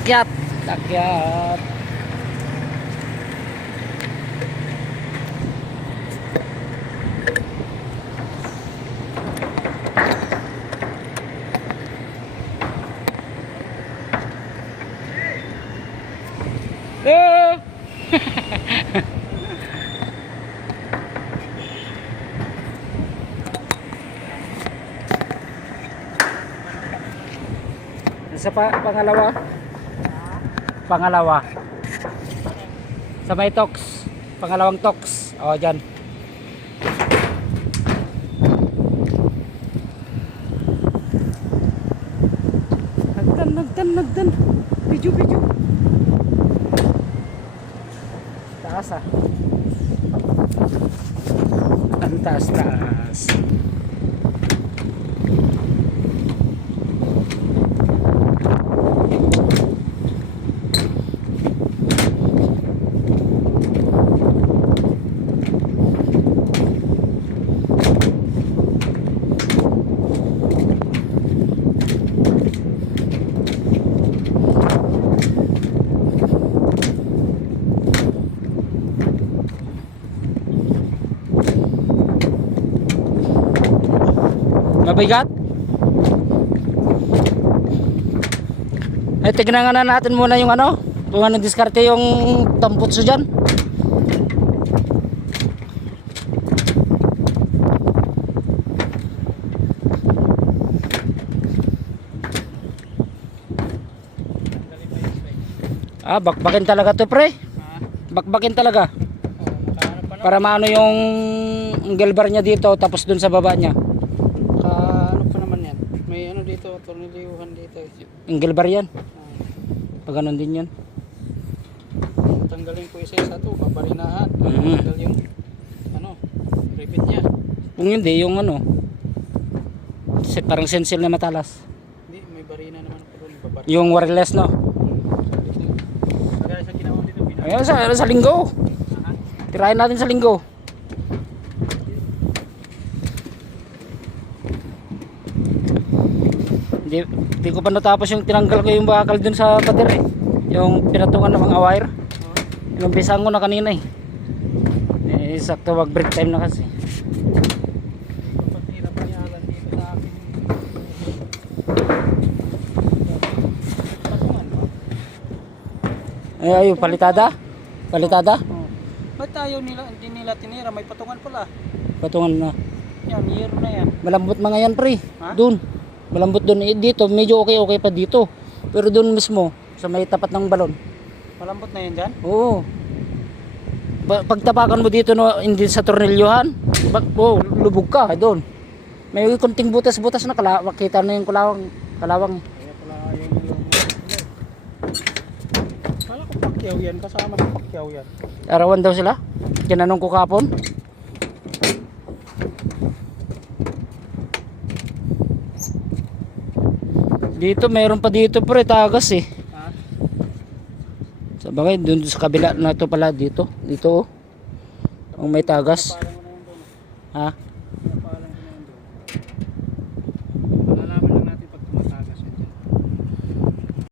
Akyat. Akyat. Sa pangalawa. Pangalawa. Sa may tox. Pangalawang tox. O, dyan. Nagdan. Video. Taas ah. Ang taas. Mabigat? Ay, tignan nga na natin muna yung ano, kung ano diskarte yung tamputso dyan. Bakbakin talaga to, pre. Bakbakin talaga. Para maano yung angle bar niya dito, tapos dun sa baba niya. Ano pa naman yan? May ano dito, tornilyuhan dito. Angle bar yan. Pag ganun din yan. Tanggalin ko isa-isa to, paparinahan. Tanggal yung ano, repeat niya. Kung hindi, yung ano, parang sensil na matalas. Hindi, may barina naman po doon. Yung wireless, no? Kaya sa ginawa dito, Ayun, sa linggo. Tirahin natin sa linggo. Hindi ko pa natapos yung tinanggal ko yung bakal dun sa pader eh. Yung pinatungan ng mga wire. Yung pisang ko na kanina eh. Sakto wag break time na kasi. Hirap niya alam dito sa akin. Ayun, palitada? Ba't tayo hindi nila tinira? May patungan pala. Patungan na. Yan, year na yan. Malambot mga yan, pre. Ha? Doon. Malambot doon. Dito, medyo okay pa dito. Pero doon mismo, sa may tapat ng balon. Malambot na yan dyan? Oo. Pagtapakan mo dito, no, hindi sa tornilyohan, lubog ka doon. May kunting butas-butas na makita na yung kalawang. Kaya pala yung kala ko pakyaw yan, kasama ng pakyaw yan. Arawan daw sila. Kinanong ko kapon. Dito, mayroon pa dito pre, tagas eh. Ha? Sa bagay, dun sa kabila na to pala dito. Dito oh. Ang may tagas. Parang ano yan doon. Ha?